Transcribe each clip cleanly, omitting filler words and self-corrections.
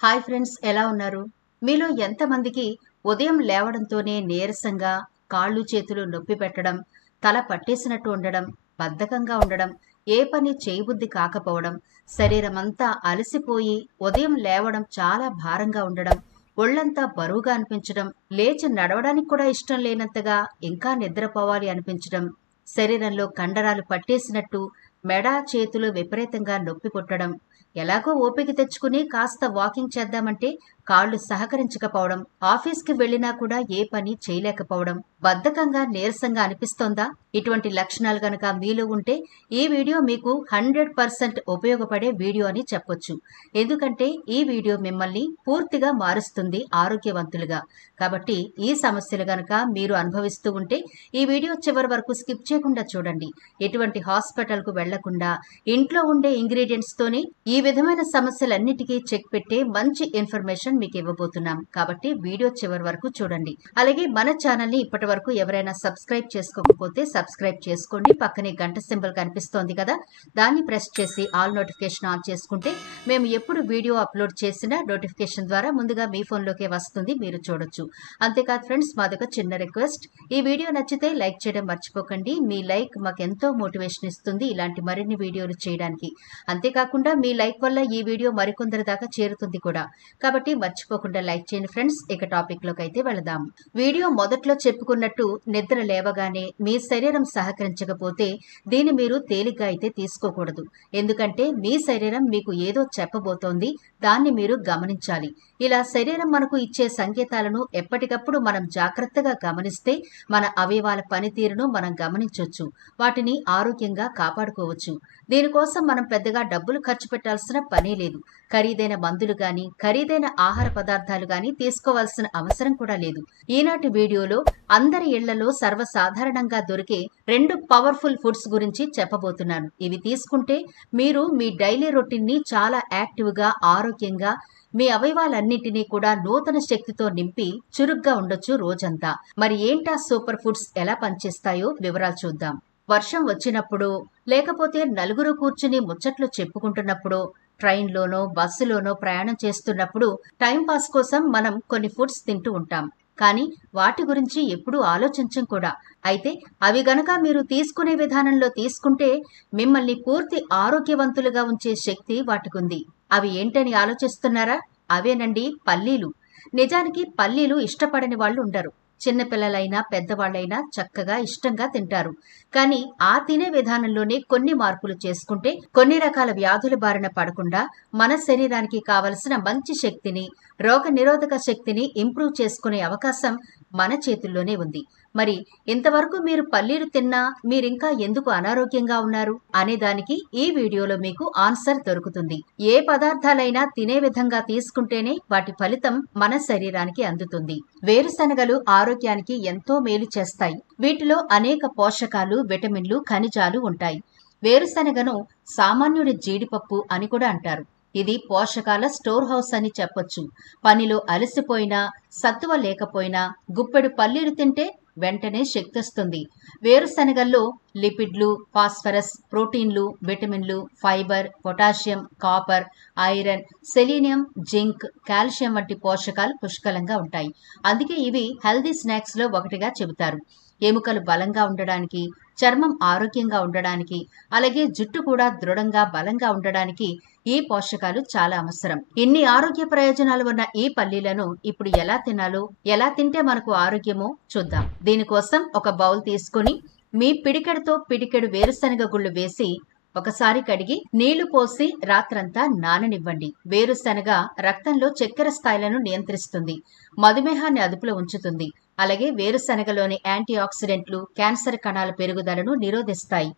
Hi friends, ఎలా ఉన్నారు? మీలో ఎంతమందికి ఉదయం లేవడంతోనే నీరసంగా, కాళ్ళు చేతులు నొప్పి పెట్టడం, తల పట్టేసినట్టు ఉండడం, బద్ధకంగా ఉండడం, ఏ పని చేయబుద్ధి కాకపోవడం, శరీరమంతా అలసిపోయి ఉదయం లేవడం చాలా భారంగా ఉండడం, ఒళ్ళంతా బరువుగా అనిపించడం, లేచి నడవడానికి కూడా ఇష్టం లేనంతగా ఇంకా నిద్రపోవాలి అనిపించడం, శరీరంలో కండరాలు పట్టేసినట్టు, మెడ చేతులు విపరీతంగా నొప్పి పుట్టడం, ఎలాగో ఓపిక తెచ్చుకుని కాస్త వాకింగ్ చేద్దామంటే కాళ్ళు సహకరించకపోవడం, ఆఫీస్‌కి వెళ్ళినా కూడా ఏ పని చేయలేకపోవడం, బద్ధకంగా, నీరసంగా అనిపిస్తోందా? ఇటువంటి లక్షణాలు గనక మీలో ఉంటే ఈ వీడియో మీకు 100% ఉపయోగపడే వీడియో అని చెప్పొచ్చు. ఎందుకంటే ఈ వీడియో మిమ్మల్ని పూర్తిగా మారుస్తుంది ఆరోగ్యవంతులుగా. కాబట్టి ఈ సమస్యలు గనక మీరు అనుభవిస్తూ ఉంటే ఈ వీడియో చివరి వరకు స్కిప్ చేయకుండా చూడండి. ఎటువంటి హాస్పిటల్‌కు వెళ్లకుండా ఇంట్లో ఉండే ఇంగ్రీడియెంట్స్‌తోనే ఈ విధమైన సమస్యలన్నిటికీ చెక్ పెట్టే మంచి ఇన్ఫర్మేషన్ మీకు ఇవ్వబోతున్నాం. కాబట్టి వీడియో చివరి వరకు చూడండి. అలాగే మన ఛానల్‌ని ఇప్పటివరకు ఎవరైనా సబ్స్క్రైబ్ చేసుకోకపోతే సబ్స్క్రైబ్ చేసుకోండి. పక్కనే గంట సింబల్ కనిపిస్తోంది కదా, దాన్ని ప్రెస్ చేసి ఆల్ నోటిఫికేషన్ ఆన్ చేసుకుంటే మేము ఎప్పుడు వీడియో అప్లోడ్ చేసినా నోటిఫికేషన్ ద్వారా ముందుగా మీ ఫోన్‌లోకే వస్తుంది, మీరు చూడొచ్చు. అంతేకాదు ఫ్రెండ్స్, మాదొక చిన్న రిక్వెస్ట్. ఈ వీడియో నచ్చితే లైక్ చేయడం మర్చిపోకండి. మీ లైక్ మాకెంతో మోటివేషన్ ఇస్తుంది ఇలాంటి మరిన్ని వీడియోలు చేయడానికి. అంతేకాకుండా మీ లైక్ వల్ల ఈ వీడియో మరికొందరి దాకా చేరుతుంది కూడా. కాబట్టి మర్చిపోకుండా లైక్ చేయండి ఫ్రెండ్స్. ఇక టాపిక్ లోకి అయితే వెళదాం. వీడియో మొదట్లో చెప్పుకున్నట్టు నిద్ర లేవగానే మీ శరీరం సహకరించకపోతే దీన్ని మీరు తేలిగ్గా అయితే తీసుకోకూడదు. ఎందుకంటే మీ శరీరం మీకు ఏదో చెప్పబోతోంది, దాన్ని మీరు గమనించాలి. ఇలా శరీరం మనకు ఇచ్చే సంకేతాలను ఎప్పటికప్పుడు మనం జాగ్రత్తగా గమనిస్తే మన అవయవాల పనితీరును మనం గమనించొచ్చు. వాటిని ఆరోగ్యంగా కాపాడుకోవచ్చు. దీనికోసం మనం పెద్దగా డబ్బులు ఖర్చు పెట్టాల్సిన పనే లేదు. ఖరీదైన మందులు గాని, ఖరీదైన ఆహార పదార్థాలు గాని తీసుకోవాల్సిన అవసరం కూడా లేదు. ఈనాటి వీడియోలో అందరి ఇళ్లలో సర్వసాధారణంగా దొరికే 2 పవర్ఫుల్ ఫుడ్స్ గురించి చెప్పబోతున్నాను. ఇవి తీసుకుంటే మీరు మీ డైలీ రొటీన్ ని చాలా యాక్టివ్‌గా, ఆరోగ్యంగా, మీ అవయవాలన్నింటినీ కూడా నూతన శక్తితో నింపి చురుగ్గా ఉండొచ్చు రోజంతా. మరి ఏంటా సూపర్ ఫుడ్స్ ఎలా పనిచేస్తాయో వివరాలు చూద్దాం. వర్షం వచ్చినప్పుడు, లేకపోతే నలుగురు కూర్చుని ముచ్చట్లు చెప్పుకుంటున్నప్పుడు, ట్రైన్‌లోనో, బస్సులోనో ప్రయాణం చేస్తున్నప్పుడు టైం పాస్ కోసం మనం కొన్ని ఫుడ్స్ తింటూ ఉంటాం. కానీ వాటి గురించి ఎప్పుడూ ఆలోచించం కూడా. అయితే అవి గనక మీరు తీసుకునే విధానంలో తీసుకుంటే మిమ్మల్ని పూర్తి ఆరోగ్యవంతులుగా ఉంచే శక్తి వాటికుంది. అవి ఏంటని ఆలోచిస్తున్నారా? అవేనండి పల్లీలు. నిజానికి పల్లీలు ఇష్టపడని వాళ్ళు ఉండరు. చిన్నపిల్లలైనా పెద్దవాళ్ళైనా చక్కగా ఇష్టంగా తింటారు. కానీ ఆ తినే విధానంలోనే కొన్ని మార్పులు చేసుకుంటే కొన్ని రకాల వ్యాధుల బారిన పడకుండా మన శరీరానికి కావలసిన మంచి శక్తిని, రోగ నిరోధక శక్తిని ఇంప్రూవ్ చేసుకునే అవకాశం మన చేతుల్లోనే ఉంది. మరి ఇంతవరకు మీరు పల్లీలు తిన్నా మీరింకా ఎందుకు అనారోగ్యంగా ఉన్నారు అనే దానికి ఈ వీడియోలో మీకు ఆన్సర్ దొరుకుతుంది. ఏ పదార్థాలైనా తినే విధంగా తీసుకుంటేనే వాటి ఫలితం మన శరీరానికి అందుతుంది. వేరుశనగలు ఆరోగ్యానికి ఎంతో మేలు చేస్తాయి. వీటిలో అనేక పోషకాలు, విటమిన్లు, ఖనిజాలు ఉంటాయి. వేరుశనగను సామాన్యుడి జీడిపప్పు అని కూడా అంటారు. ఇది పోషకాల స్టోర్ హౌస్ అని చెప్పొచ్చు. పనిలో అలసిపోయినా, సత్తువ లేకపోయినా గుప్పెడు పల్లీలు తింటే వెంటనే శక్తొస్తుంది. వేరుశనగల్లో లిపిడ్లు, ఫాస్ఫరస్, ప్రోటీన్లు, విటమిన్లు, fibre, potassium, copper, iron, selenium, zinc, calcium వంటి పోషకాలు పుష్కలంగా ఉంటాయి. అందుకే ఇవి హెల్దీ స్నాక్స్ లో ఒకటిగా చెబుతారు. ఎముకలు బలంగా ఉండడానికి, చర్మం ఆరోగ్యంగా ఉండడానికి, అలాగే జుట్టు కూడా దృఢంగా, బలంగా ఉండడానికి ఈ పోషకాలు చాలా అవసరం. ఇన్ని ఆరోగ్య ప్రయోజనాలు ఉన్న ఈ పల్లీలను ఇప్పుడు ఎలా తినాలో, ఎలా తింటే మనకు ఆరోగ్యమో చూద్దాం. దీనికోసం ఒక బౌల్ తీసుకుని మీ పిడికెడుతో పిడికెడు వేరుశనగ గుళ్ళు వేసి ఒకసారి కడిగి నీళ్లు పోసి రాత్రంతా నాననివ్వండి. వేరుశనగ రక్తంలో చక్కెర స్థాయిలను నియంత్రిస్తుంది, మధుమేహాన్ని అదుపులో ఉంచుతుంది. అలాగే వేరుశనగలోని యాంటీ ఆక్సిడెంట్లు క్యాన్సర్ కణాల పెరుగుదలను నిరోధిస్తాయి.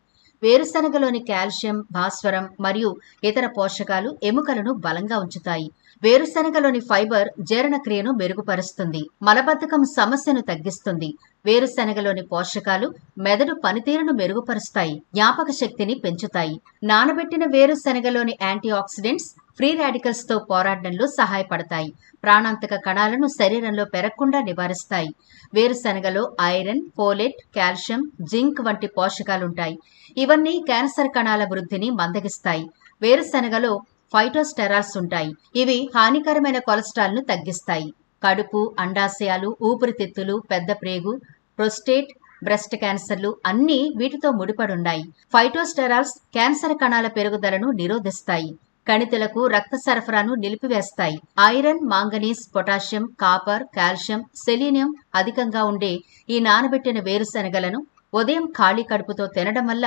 వేరుశనగలోని కాల్షియం, భాస్వరం మరియు ఇతర పోషకాలు ఎముకలను బలంగా ఉంచుతాయి. వేరుశనగలోని ఫైబర్ జీర్ణక్రియను మెరుగుపరుస్తుంది, మలబద్ధకం సమస్యను తగ్గిస్తుంది. వేరుశనగలోని పోషకాలు మెదడు పనితీరును మెరుగుపరుస్తాయి, జ్ఞాపక శక్తిని పెంచుతాయి. నానబెట్టిన వేరుశనగలోని యాంటీ ఆక్సిడెంట్స్ ఫ్రీ రాడికల్స్ తో పోరాడడంలో సహాయపడతాయి, ప్రాణాంతక కణాలను శరీరంలో పెరగకుండా నివారిస్తాయి. వేరుశనగలో ఐరన్, ఫోలేట్, కాల్షియం, జింక్ వంటి పోషకాలుంటాయి. ఇవన్నీ క్యాన్సర్ కణాల వృద్ధిని మందగిస్తాయి. వేరుశనగలో ఫైటోస్టెరాల్స్ ఉంటాయి. ఇవి హానికరమైన కొలెస్ట్రాల్ను తగ్గిస్తాయి. కడుపు, అండాశయాలు, ఊపిరితిత్తులు, పెద్ద ప్రేగు, ప్రోస్టేట్, బ్రెస్ట్ క్యాన్సర్లు అన్నీ వీటితో ముడిపడున్నాయి. ఫైటోస్టెరాల్స్ క్యాన్సర్ కణాల పెరుగుదలను నిరోధిస్తాయి. కణితులకు రక్త సరఫరాను నిలిపివేస్తాయి. Iron, manganese, potassium, copper, calcium, selenium అధికంగా ఉండే ఈ నానబెట్టిన వేరుశనగలను ఉదయం ఖాళీ కడుపుతో తినడం వల్ల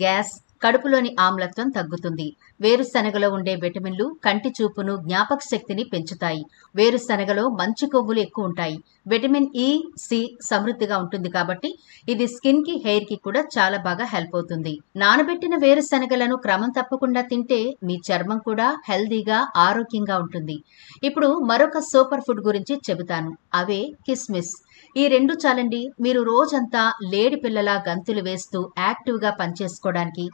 గ్యాస్, కడుపులోని ఆమ్లత్వం తగ్గుతుంది. వేరుశనగలో ఉండే విటమిన్లు కంటి చూపును, జ్ఞాపక శక్తిని పెంచుతాయి. వేరుశనగలో మంచి కొవ్వులు ఎక్కువ ఉంటాయి. విటమిన్ ఇ, సి సమృద్ధిగా ఉంటుంది కాబట్టి ఇది స్కిన్ కి, హెయిర్ కి కూడా చాలా బాగా హెల్ప్ అవుతుంది. నానబెట్టిన వేరుశనగలను క్రమం తప్పకుండా తింటే మీ చర్మం కూడా హెల్దీగా, ఆరోగ్యంగా ఉంటుంది. ఇప్పుడు మరొక సూపర్ ఫుడ్ గురించి చెబుతాను. అవే కిస్మిస్. ఈ రెండు చాలండి మీరు రోజంతా లేడి పిల్లలా గంతులు వేస్తూ యాక్టివ్గా పనిచేసుకోవడానికి.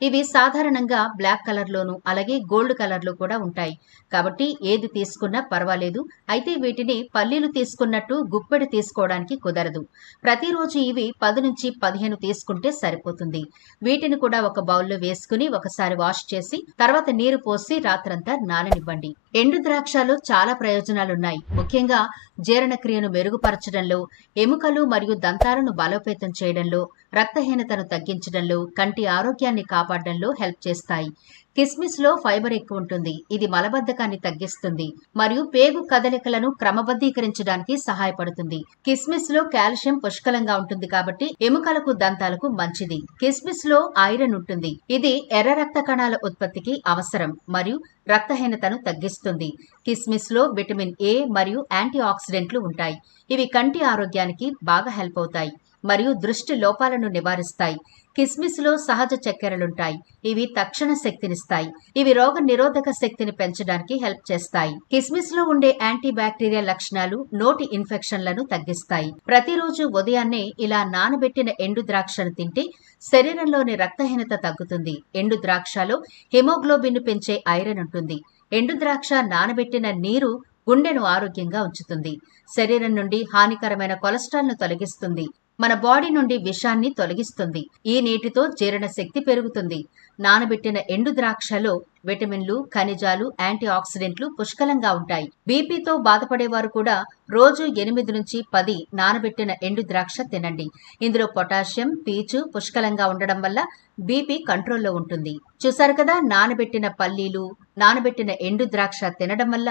ఇవి సాధారణంగా బ్లాక్ కలర్లోను అలాగే గోల్డ్ కలర్లో కూడా ఉంటాయి. కాబట్టి ఏది తీసుకున్నా పర్వాలేదు. అయితే వీటిని పల్లీలు తీసుకున్నట్టు గుప్పెడు తీసుకోవడానికి కుదరదు. ప్రతిరోజు ఇవి 10 నుంచి 15 తీసుకుంటే సరిపోతుంది. వీటిని కూడా ఒక బౌల్లో వేసుకుని ఒకసారి వాష్ చేసి తర్వాత నీరు పోసి రాత్రంతా నాననివ్వండి. ఎండు ద్రాక్షలో చాలా ప్రయోజనాలున్నాయి. ముఖ్యంగా జీర్ణక్రియను మెరుగుపరచడంలో, ఎముకలు మరియు దంతాలను బలోపేతం చేయడంలో, రక్తహీనతను తగ్గించడంలో, కంటి ఆరోగ్యాన్ని కాపాడడంలో హెల్ప్ చేస్తాయి. కిస్మిస్ లో ఫైబర్ ఎక్కువ ఉంటుంది. ఇది మలబద్ధకాన్ని తగ్గిస్తుంది మరియు పేగు కదలికలను క్రమబద్ధీకరించడానికి సహాయపడుతుంది. కిస్మిస్ లో కాల్షియం పుష్కలంగా ఉంటుంది కాబట్టి ఎముకలకు, దంతాలకు మంచిది. కిస్మిస్ లో ఐరన్ ఉంటుంది. ఇది ఎర్ర రక్త కణాల ఉత్పత్తికి అవసరం మరియు రక్తహీనతను తగ్గిస్తుంది. కిస్మిస్ లో విటమిన్ ఏ మరియు యాంటీ ఆక్సిడెంట్లు ఉంటాయి. ఇవి కంటి ఆరోగ్యానికి బాగా హెల్ప్ అవుతాయి మరియు దృష్టి లోపాలను నివారిస్తాయి. కిస్మిస్ లో సహజ చక్కెరలుంటాయి. ఇవి తక్షణ శక్తినిస్తాయి. ఇవి రోగ నిరోధక శక్తిని పెంచడానికి హెల్ప్ చేస్తాయి. కిస్మిస్ లో ఉండే యాంటీ బ్యాక్టీరియల్ లక్షణాలు నోటి ఇన్ఫెక్షన్లను తగ్గిస్తాయి. ప్రతిరోజు ఉదయాన్నే ఇలా నానబెట్టిన ఎండు ద్రాక్షను తింటే శరీరంలోని రక్తహీనత తగ్గుతుంది. ఎండు ద్రాక్షలో హిమోగ్లోబిన్ పెంచే ఐరన్ ఉంటుంది. ఎండు ద్రాక్ష నానబెట్టిన నీరు గుండెను ఆరోగ్యంగా ఉంచుతుంది. శరీరం నుండి హానికరమైన కొలెస్ట్రాల్ ను తొలగిస్తుంది. మన బాడీ నుండి విషాన్ని తొలగిస్తుంది. ఈ నీటితో జీర్ణశక్తి పెరుగుతుంది. నానబెట్టిన ఎండు ద్రాక్షలో విటమిన్లు, ఖనిజాలు, యాంటీ ఆక్సిడెంట్లు పుష్కలంగా ఉంటాయి. బీపీతో బాధపడేవారు కూడా రోజు 8 నుంచి 10 నానబెట్టిన ఎండు ద్రాక్ష తినండి. ఇందులో పొటాషియం, పీచు పుష్కలంగా ఉండడం వల్ల బీపీ కంట్రోల్లో ఉంటుంది. చూసారు కదా, నానబెట్టిన పల్లీలు, నానబెట్టిన ఎండు ద్రాక్ష తినడం వల్ల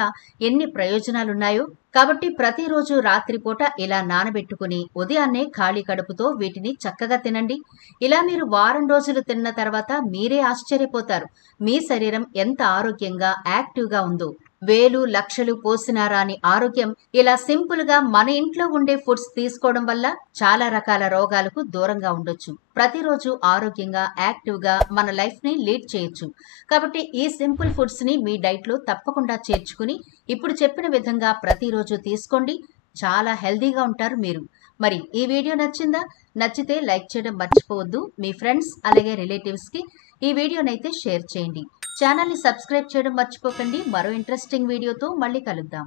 ఎన్ని ప్రయోజనాలున్నాయో. కాబట్టి ప్రతిరోజు రాత్రిపూట ఇలా నానబెట్టుకుని ఉదయాన్నే ఖాళీ కడుపుతో వీటిని చక్కగా తినండి. ఇలా మీరు వారం రోజులు తిన్న తర్వాత మీరే ఆశ్చర్యపోతారు. మీ శరీరం ఎంత ఆరోగ్యంగా, యాక్టివ్గా ఉందో. వేలు లక్షలు పోసినా రాని ఆరోగ్యం ఇలా సింపుల్ గా మన ఇంట్లో ఉండే ఫుడ్స్ తీసుకోవడం వల్ల చాలా రకాల రోగాలకు దూరంగా ఉండొచ్చు. ప్రతిరోజు ఆరోగ్యంగా, యాక్టివ్ గా మన లైఫ్ ని లీడ్ చేయొచ్చు. కాబట్టి ఈ సింపుల్ ఫుడ్స్ ని మీ డైట్ లో తప్పకుండా చేర్చుకుని ఇప్పుడు చెప్పిన విధంగా ప్రతిరోజు తీసుకోండి. చాలా హెల్దీగా ఉంటారు మీరు. మరి ఈ వీడియో నచ్చిందా? నచ్చితే లైక్ చేయడం మర్చిపోవద్దు. మీ ఫ్రెండ్స్ అలాగే రిలేటివ్స్ కి ఈ వీడియోనైతే షేర్ చేయండి. ఛానల్ ని సబ్స్క్రైబ్ చేయడం మర్చిపోకండి. మరో ఇంట్రెస్టింగ్ వీడియోతో మళ్ళీ కలుద్దాం.